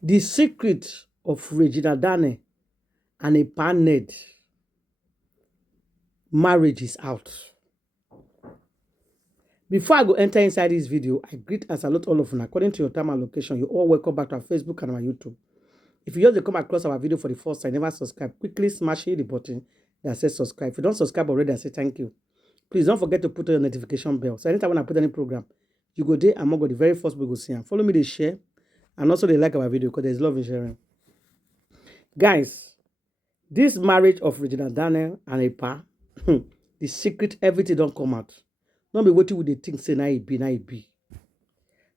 The secret of Regina Dane and a paned marriage is out. Before I go enter inside this video, I greet and salute all of you. According to your time and location, you're all welcome back to our Facebook and our YouTube. If you just come across our video for the first time, never subscribe, quickly smash the button that says subscribe. If you don't subscribe already, I say thank you. Please don't forget to put on your notification bell. So anytime when I put any program, you go there and go the very first we go see. And follow me, they share, and also they like our video because there's love in sharing. Guys, this marriage of Regina Daniel and Epa, the secret, everything don't come out. Don't be waiting with the thing say na it be.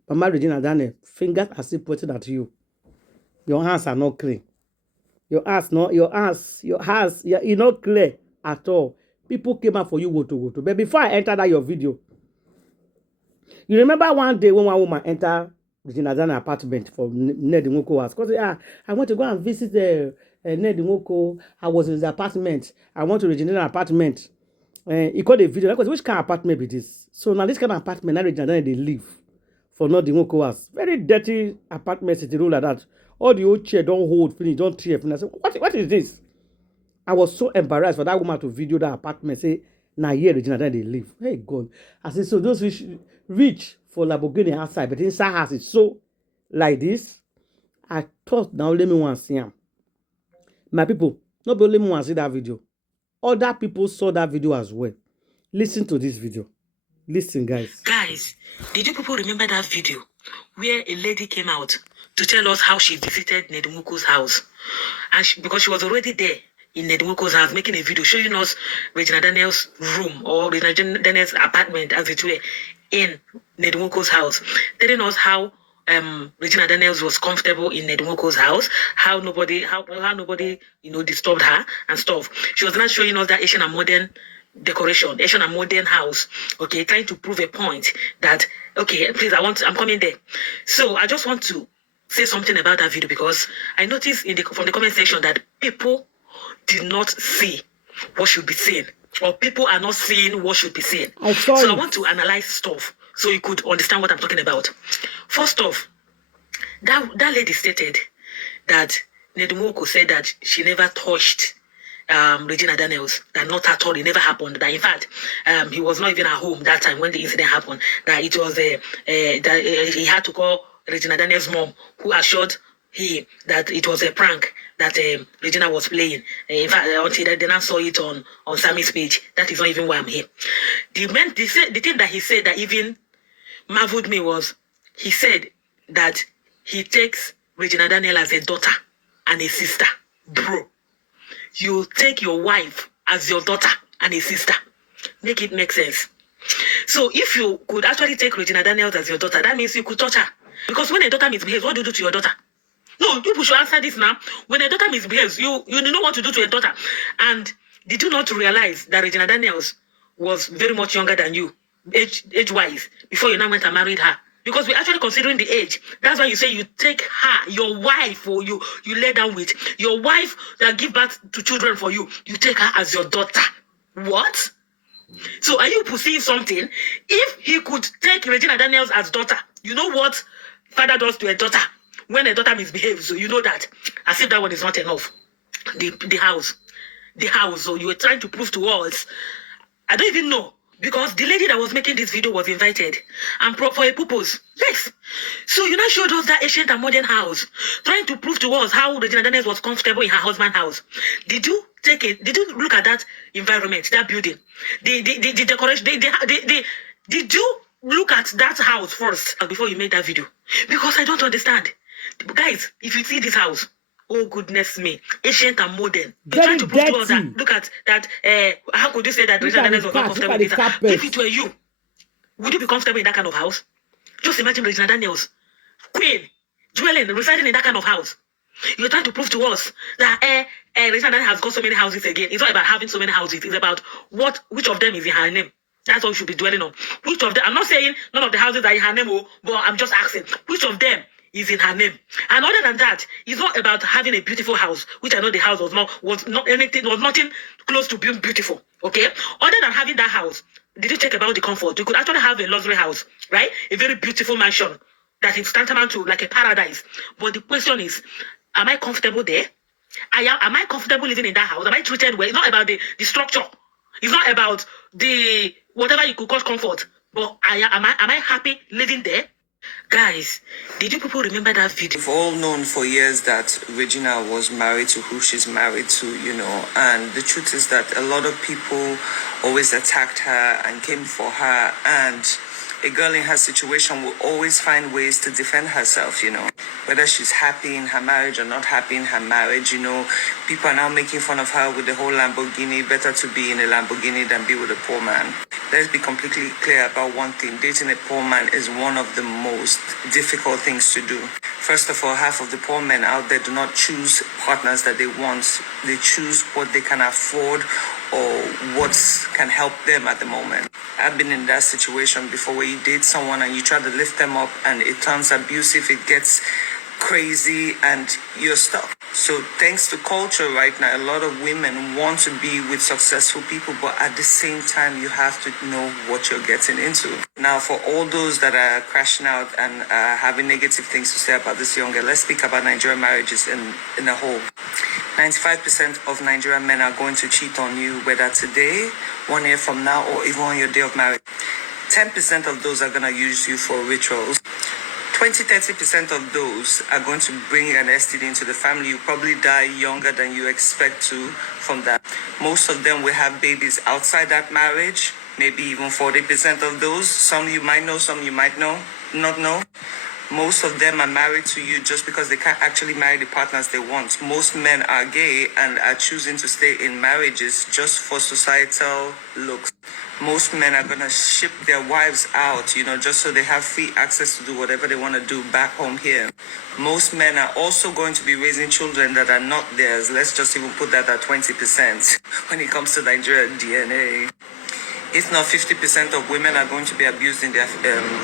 Mama Regina Daniel, fingers are still pointing at you. Your hands are not clean. Your hands, you're not clear at all. People came out for you go to. But before I enter that your video, you remember one day when one woman entered Regina Daniel apartment for Ned Nwoko house? Because I want to go and visit Ned Nwoko. I was in his apartment. I want to Regina Daniel apartment. He called a video. Because which kind of apartment be this? So now this kind of apartment, now Regina Daniel they live for not the Nwoko house. Very dirty apartment, city rule like that. All the old chair don't hold, finish, don't tear. I said, what is this? I was so embarrassed for that woman to video that apartment. Say, now here Regina Daniel they live. Hey God. I said, so those rich for Lamborghini outside, but inside house is so like this. I thought now let me want to see him. My people, not only me want to see that video. Other people saw that video as well. Listen to this video. Listen, guys. Guys, did you people remember that video where a lady came out to tell us how she visited Ned Nwoko's house? And because she was already there in Ned Nwoko's house, making a video showing us Regina Daniel's room or Regina Daniel's apartment, as it were, in Ned Nwoko's house, telling us how Regina Daniels was comfortable in Ned Nwoko's house, how nobody disturbed her and stuff. She was not showing us that Asian and modern decoration, Asian and modern house, okay, trying to prove a point that, okay, please, I'm coming there. So I just want to say something about that video because I noticed from the comment section that people did not see what should be seen, or people are not seeing what should be seen. I want to analyze stuff so you could understand what I'm talking about. First off, that lady stated that Ned Nwoko said that she never touched Regina Daniels, that not at all, it never happened. That in fact, he was not even at home that time when the incident happened. That it was that he had to call Regina Daniels' mom, who assured him that it was a prank that Regina was playing. In fact, until then I saw it on Sammy's page. That is not even why I'm here. The thing that he said that even marveled me was he said that he takes Regina Daniel as a daughter and a sister. Bro, you take your wife as your daughter and a sister. Make it make sense. So if you could actually take Regina Daniels as your daughter, that means you could touch her. Because when a daughter misbehaves, what do you do to your daughter? No, people should answer this now. When a daughter misbehaves, you know what to do to a daughter. And did you not realize that Regina Daniels was very much younger than you, age-wise, before you now went and married her? Because we're actually considering the age. That's why you say you take her, your wife, or you lay down with. Your wife that give birth to children for you, you take her as your daughter. What? So are you perceiving something? If he could take Regina Daniels as daughter, you know what father does to a daughter when a daughter misbehaves? So you know that. As if that one is not enough. The house. So you were trying to prove to us. I don't even know. Because the lady that was making this video was invited. And for a purpose. Yes. So you now showed us that ancient and modern house. Trying to prove to us how Regina Daniels was comfortable in her husband's house. Did you take it? Did you look at that environment, that building? The decoration? Did you look at that house first before you made that video? Because I don't understand. Guys, if you see this house, oh goodness me, ancient and modern. You're trying to prove to us that, look at that, how could you say that Regina Daniels was not comfortable in this house? If it were you, would you be comfortable in that kind of house? Just imagine Regina Daniels, queen, dwelling, residing in that kind of house. You're trying to prove to us that Regina Daniels has got so many houses again. It's not about having so many houses. It's about which of them is in her name. That's what you should be dwelling on. Which of them? I'm not saying none of the houses are in her name, but I'm just asking, which of them is in her name? And other than that, it's not about having a beautiful house, which I know the house was nothing close to being beautiful. Okay? Other than having that house, did you check about the comfort? You could actually have a luxury house, right? A very beautiful mansion that is tantamount to like a paradise. But the question is, am I comfortable there? Am I comfortable living in that house? Am I treated well? It's not about the structure. It's not about the whatever you could call comfort. But am I happy living there? Guys, did you people remember that video? We've all known for years that Regina was married to who she's married to, and the truth is that a lot of people always attacked her and came for her, and a girl in her situation will always find ways to defend herself, whether she's happy in her marriage or not happy in her marriage, people are now making fun of her with the whole Lamborghini. Better to be in a Lamborghini than be with a poor man. Let's be completely clear about one thing. Dating a poor man is one of the most difficult things to do. First of all, half of the poor men out there do not choose partners that they want. They choose what they can afford or what can help them at the moment. I've been in that situation before where you date someone and you try to lift them up and it turns abusive, it gets crazy and you're stuck. So thanks to culture right now, a lot of women want to be with successful people, but at the same time, you have to know what you're getting into. Now, for all those that are crashing out and having negative things to say about this young girl, let's speak about Nigerian marriages in a whole. 95% of Nigerian men are going to cheat on you, whether today, 1 year from now, or even on your day of marriage. 10% of those are going to use you for rituals. 20-30% of those are going to bring an STD into the family. You probably die younger than you expect to from that. Most of them will have babies outside that marriage, maybe even 40% of those. Some you might know, some you might not know. Most of them are married to you just because they can't actually marry the partners they want. Most men are gay and are choosing to stay in marriages just for societal looks. Most men are going to ship their wives out, just so they have free access to do whatever they want to do back home here. Most men are also going to be raising children that are not theirs. Let's just even put that at 20% when it comes to Nigerian DNA. If not 50% of women are going to be abused in their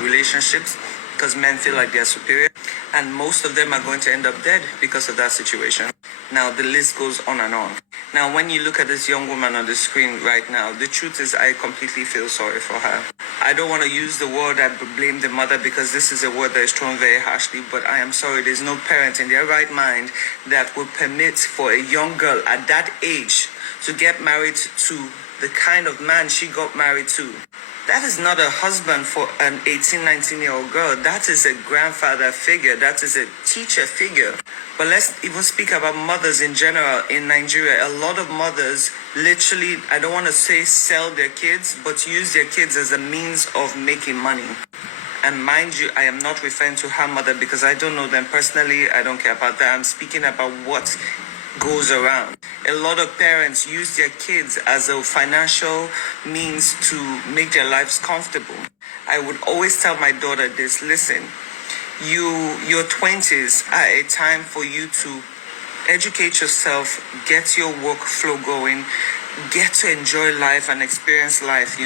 relationships because men feel like they're superior. And most of them are going to end up dead because of that situation. Now, the list goes on and on. Now, when you look at this young woman on the screen right now, the truth is I completely feel sorry for her. I don't want to use the word I blame the mother because this is a word that is thrown very harshly, but I am sorry. There's no parent in their right mind that would permit for a young girl at that age to get married to the kind of man she got married to. That is not a husband for an 18, 19-year-old girl. That is a grandfather figure. That is a teacher figure. But let's even speak about mothers in general in Nigeria. A lot of mothers literally, I don't want to say sell their kids, but use their kids as a means of making money. And mind you, I am not referring to her mother because I don't know them personally. I don't care about that. I'm speaking about what goes around. A lot of parents use their kids as a financial means to make their lives comfortable. I would always tell my daughter this, listen, your 20s are a time for you to educate yourself, get your workflow going, get to enjoy life and experience life,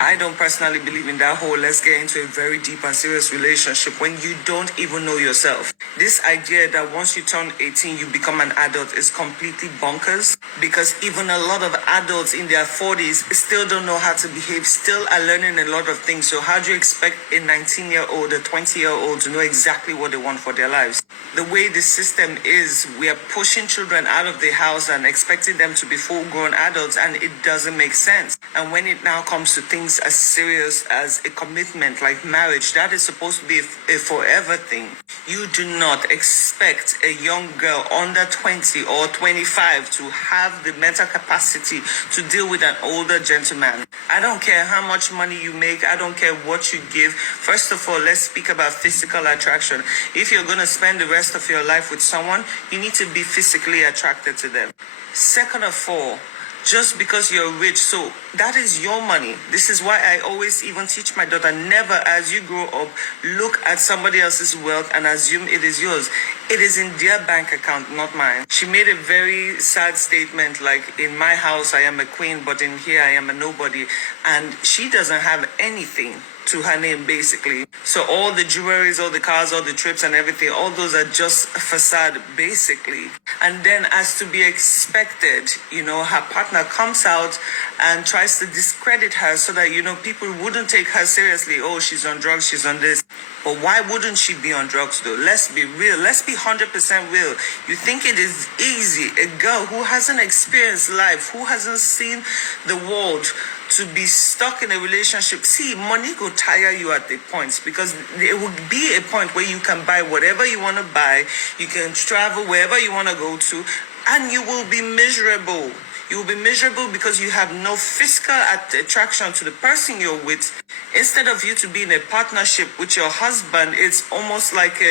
I don't personally believe in that whole let's get into a very deep and serious relationship when you don't even know yourself. This idea that once you turn 18, you become an adult is completely bonkers because even a lot of adults in their 40s still don't know how to behave, still are learning a lot of things. So how do you expect a 19-year-old, a 20-year-old to know exactly what they want for their lives? The way the system is, we are pushing children out of the house and expecting them to be full-grown adults, and it doesn't make sense. And when it now comes to things as serious as a commitment like marriage, that is supposed to be a forever thing. You do not expect a young girl under 20 or 25 to have the mental capacity to deal with an older gentleman. I don't care how much money you make. I don't care what you give. First of all, let's speak about physical attraction. If you're going to spend the rest of your life with someone, you need to be physically attracted to them. Second of all, just because you're rich, so that is your money. This is why I always even teach my daughter, never as you grow up, look at somebody else's wealth and assume it is yours. It is in their bank account, not mine. She made a very sad statement like, in my house I am a queen, but in here I am a nobody. And she doesn't have anything to her name, basically. So all the jewelries, all the cars, all the trips and everything, all those are just facade, basically. And then, as to be expected, her partner comes out and tries to discredit her so that, people wouldn't take her seriously. Oh, she's on drugs, she's on this. But why wouldn't she be on drugs though? Let's be real. Let's be 100% real. You think it is easy? A girl who hasn't experienced life, who hasn't seen the world, to be stuck in a relationship. See, money will tire you at the points, because there will be a point where you can buy whatever you want to buy. You can travel wherever you want to go to, and you will be miserable. You will be miserable because you have no physical attraction to the person you're with. Instead of you to be in a partnership with your husband, it's almost like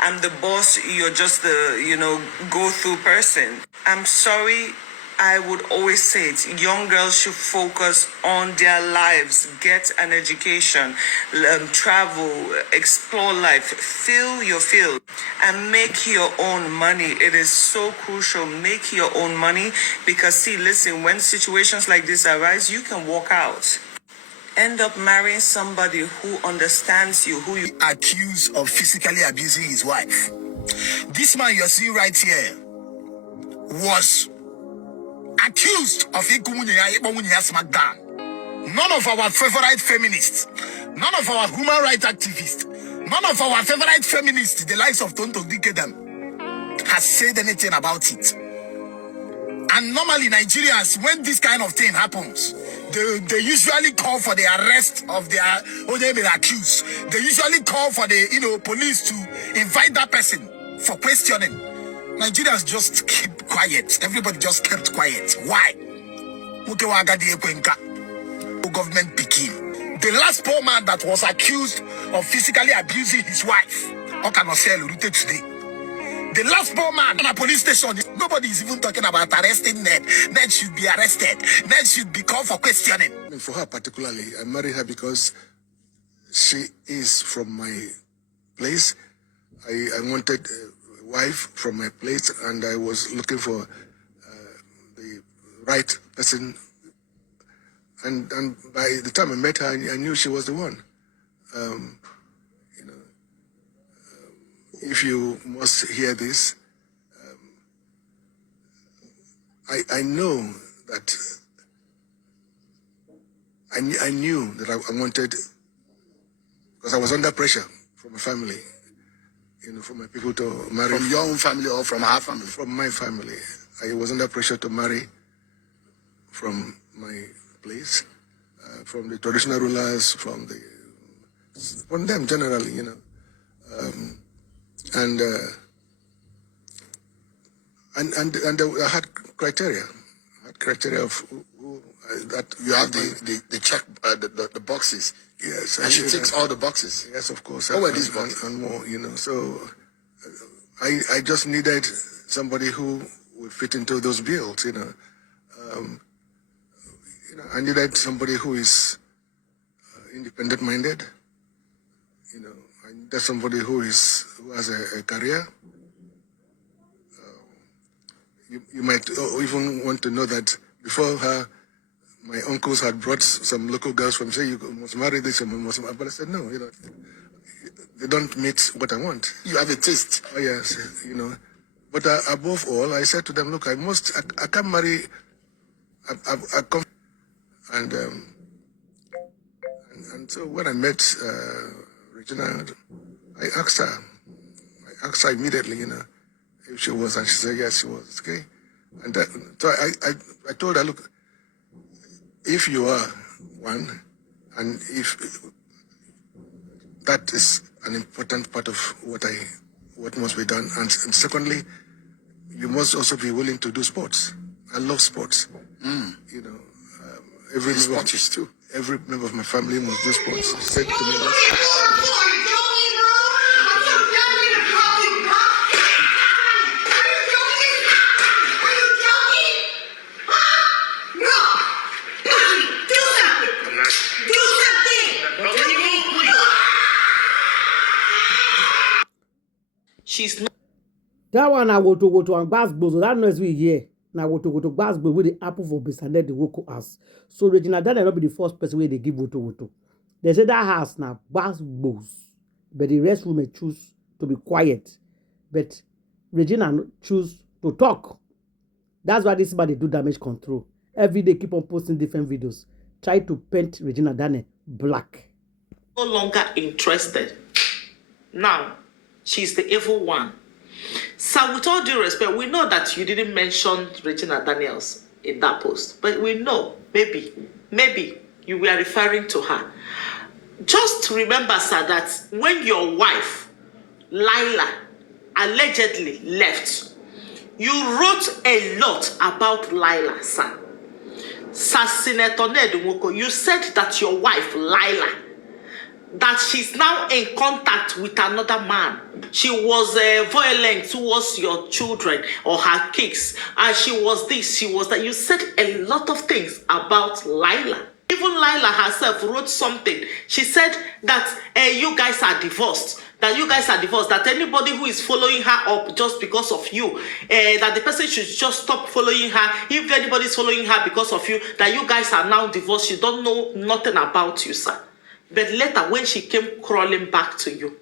I'm the boss, you're just the, go-through person. I'm sorry, I would always say it. Young girls should focus on their lives, get an education, travel, explore life, feel your field, and make your own money. It is so crucial. Make your own money, because see, listen, when situations like this arise, you can walk out. End up marrying somebody who understands you, who you accused of physically abusing his wife. This man you're seeing right here was accused of smackdown. None of our favorite feminists, none of our human rights activists, none of our favorite feminists, the likes of Tonto Dikedam, has said anything about it. And normally Nigerians, when this kind of thing happens, they usually call for the arrest of their who they been accused. They usually call for the police to invite that person for questioning. Nigerians just keep quiet. Everybody just kept quiet. Why? Government picking. The last poor man that was accused of physically abusing his wife, today. The last poor man in a police station, nobody is even talking about arresting Ned. Ned should be arrested. Ned should be called for questioning. For her particularly, I married her because she is from my place. I wanted a wife from my place, and I was looking for the right person. And by the time I met her, I knew she was the one. If you must hear this, I know that I knew that I wanted, because I was under pressure from my family, from my people to marry. From your own family or from her family? From my family. I was under pressure to marry from my place, from the traditional rulers, from them generally, and I had criteria. Of who that you have the check the boxes. Yes, and she ticks all the boxes. Yes, of course. What were these boxes? And more, So I just needed somebody who would fit into those bills, I needed somebody who is independent-minded. I needed somebody who has a career. You might even want to know that before her, my uncles had brought some local girls from, say, you must marry this, and must. But I said, no, they don't meet what I want. You have a taste. Oh, yes, But above all, I said to them, look, I can't marry. I come. And so when I met Regina, I asked her immediately, if she was, and she said yes, she was. Okay, and so I told her, look, if you are one, and if that is an important part of what must be done, and secondly, you must also be willing to do sports. I love sports. Every member of my family must do sports. She said to me, She's not. That one I go to and gbasgbo. That noise we hear. Now go to gbasgbo with the apple for beside the Woko house. So Regina Daniel not be the first person where they give woto. They say that house now gbasgbos, but the rest will may choose to be quiet. But Regina choose to talk. That's why this somebody do damage control. Every day keep on posting different videos. Try to paint Regina Daniel black. No longer interested Now, she's the evil one. So with all due respect, we know that you didn't mention Regina Daniels in that post, but we know maybe you were referring to her. Just remember, sir, that when your wife, Lila, allegedly left, you wrote a lot about Lila, sir. Sir Senator Ned Nwoko, you said that your wife, Lila, that she's now in contact with another man. She was violent towards your children or her kids. And she was this, she was that. You said a lot of things about Lila. Even Lila herself wrote something. She said that you guys are divorced. That anybody who is following her up just because of you, that the person should just stop following her. If anybody is following her because of you, that you guys are now divorced. You don't know nothing about you, sir. But later, when she came crawling back to you,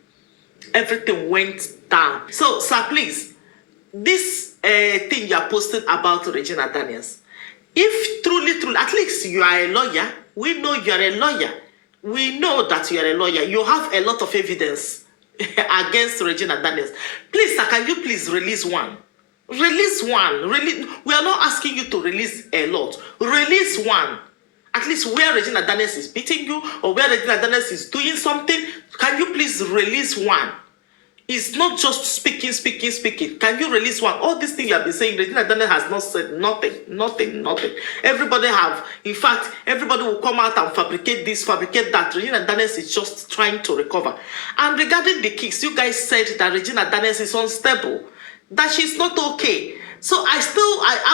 everything went down. So, sir, please, this thing you are posting about Regina Daniels, if truly, at least you are a lawyer, we know you are a lawyer. We know that you are a lawyer. You have a lot of evidence against Regina Daniels. Please, sir, can you please release one? Release one. We are not asking you to release a lot. Release one. At least where Regina Daniels is beating you or where Regina Daniels is doing something, can you please release one? It's not just speaking. Can you release one? All these things you have been saying, Regina Daniels has not said nothing. Everybody in fact, everybody will come out and fabricate this, fabricate that. Regina Daniels is just trying to recover. And regarding the kicks, you guys said that Regina Daniels is unstable, that she's not okay. So I'm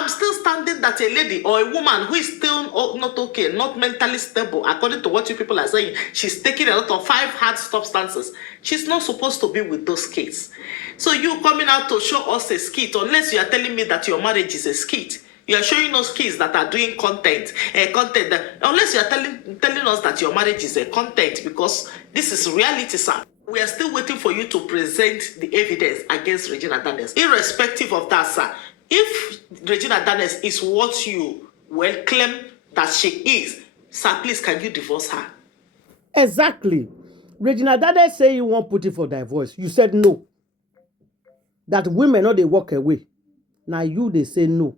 still standing that a lady or a woman who is still not okay, not mentally stable, according to what you people are saying, she's taking a lot of 5 hard substances. She's not supposed to be with those kids. So you coming out to show us a skit, unless you are telling me that your marriage is a skit. You are showing us kids that are doing content unless you are telling us that your marriage is a content, because this is reality, sir. We are still waiting for you to present the evidence against Regina Daniels. Irrespective of that, sir, if Regina Daniels is what you claim that she is, sir, please, can you divorce her? Exactly. Regina Daniels say you won't put it for divorce. You said no. That women know they walk away. Now you they say no.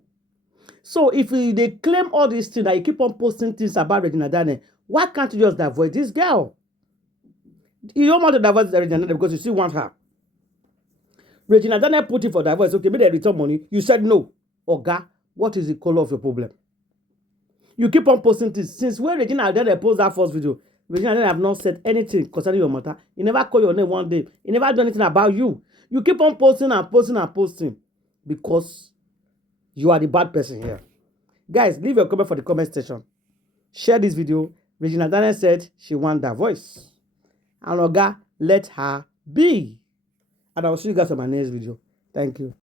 So if they claim all these things, that you keep on posting things about Regina Daniels, why can't you just divorce this girl? You don't want to divorce Regina Daniels because you still want her. Regina Daniels put it for divorce. Okay, maybe they return money. You said no. Oga, what is the color of your problem? You keep on posting things. Since when Regina Daniels post that first video, Regina Daniels have not said anything concerning your matter. He never called your name one day. He never done anything about you. You keep on posting because you are the bad person here. Guys, leave your comment for the comment section. Share this video. Regina Daniels said she wants divorce. And Oga, let her be. And I will see you guys on my next video. Thank you.